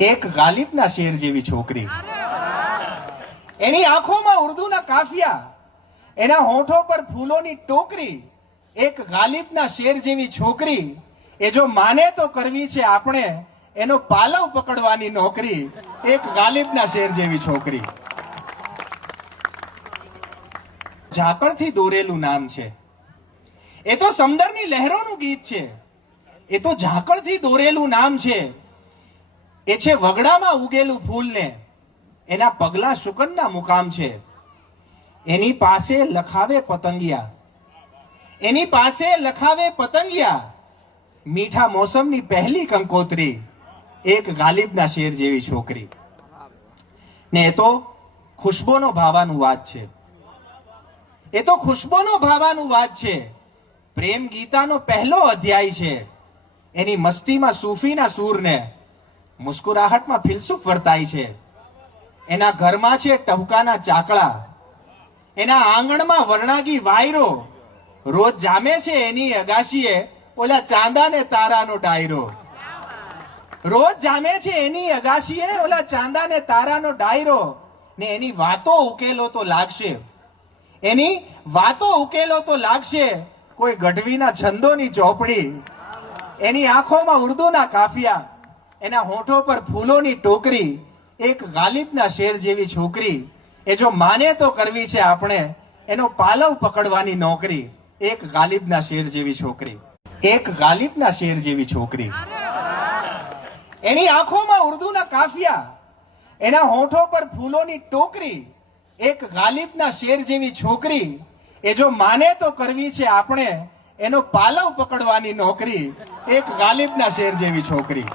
એક ગાલિબના શેર જેવી છોકરી, એની આંખોમાં ઉર્દૂના કાફિયા, એના હોઠો પર ફૂલોની ટોકરી. એક ગાલિબના શેર જેવી છોકરી, એ જો માને તો કરવી છે આપણે એનો પાલવ પકડવાની નોકરી. એક ગાલિબના શેર જેવી છોકરી. ઝાકળથી દોરેલું નામ છે, એ તો સમંદરની લહેરોનું ગીત છે. એ તો ઝાકળથી દોરેલું નામ છે. એ છે વગડામાં ઉગેલું ફૂલ ને એના પગલા શુકનના મુકામ છે. એની પાસે લખાવે પતંગિયા, એની પાસે લખાવે પતંગિયા, મીઠા મોસમની પહેલી કંકોત્રી. એક ગાલિબના શેર જેવી છોકરી. ને એ તો ખુશ્બોનો ભાવાનું વાત છે, એ તો ખુશ્બોનો ભાવાનું વાત છે. પ્રેમ ગીતાનો પહેલો અધ્યાય છે. એની મસ્તીમાં સૂફીના સૂરને મુસ્કુરાહટમાં ફિલસૂફ વર્તાય છે. એના ઘરમાં છે ટહુકાના ચાકળા, એના આંગણમાં વરણાગી વાયરો. રોજ જામે છે એની અગાશીએ ઓલા ચાંદા ને તારાનો ડાયરો. રોજ જામે છે એની અગાશીએ ઓલા ચાંદા ને તારાનો ડાયરો. ને એની વાતો ઉકેલો તો લાગશે, એની વાતો ઉકેલો તો લાગશે કોઈ ગઢવીના છંદોની ચોપડી. એની આંખોમાં ઉર્દૂના કાફિયા, એના હોઠો પર ફૂલોની ટોકરી. એક ગાલિબના શેર જેવી છોકરી, એ જો માને તો કરવી છે આપણે એનો પાલવ પકડવાની નોકરી. એક ગાલિબના શેર જેવી છોકરી. એક ગાલિબના શેર જેવી છોકરી. એની આંખોમાં ઉર્દૂના કાફિયા, એના હોઠો પર ફૂલોની ટોકરી. એક ગાલિબના શેર જેવી છોકરી, એ જો માને તો કરવી છે આપણે એનો પાલવ પકડવાની નોકરી. એક ગાલિબના શેર જેવી છોકરી.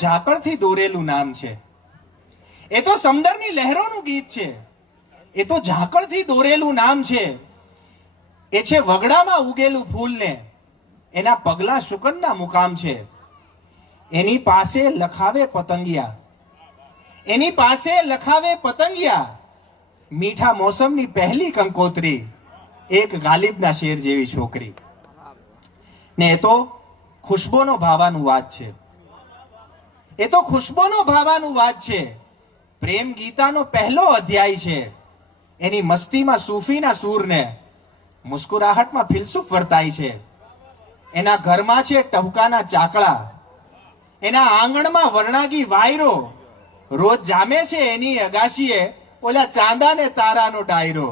ઝાકળથી દોરેલું નામ છે, એ તો સમંદરની લહેરોનું ગીત છે. એ તો ઝાકળથી દોરેલું નામ છે. એ છે વગડામાં ઉગેલું ફૂલ ને એના પગલા શુકનના મુકામ છે. એની પાસે લખાવે પતંગિયા, એની પાસે લખાવે પતંગિયા, મીઠા મોસમની પહેલી કંકોત્રી. એક ગાલિબના શેર જેવી છોકરી. ને એ તો ખુશ્બોનો ભાવાનું વાત છે, એ તો ખુશ્બોનો ભાવાનું વાત છે. પ્રેમ ગીતાનો પહેલો અધ્યાય છે. એની મસ્તીમાં સૂફીના સૂરને મુસ્કુરાહટમાં ફિલસૂફ વર્તાય છે. એના ઘરમાં છે ટહુકાના ચાકળા, એના આંગણમાં વરણાગી વાયરો. રોજ જામે છે એની અગાશીએ ઓલા ચાંદા ને તારાનો ડાયરો.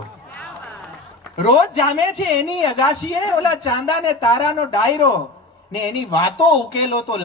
રોજ જામે છે એની અગાશીએ ઓલા ચાંદા ને તારાનો ડાયરો. ને એની વાતો ઉકેલો તો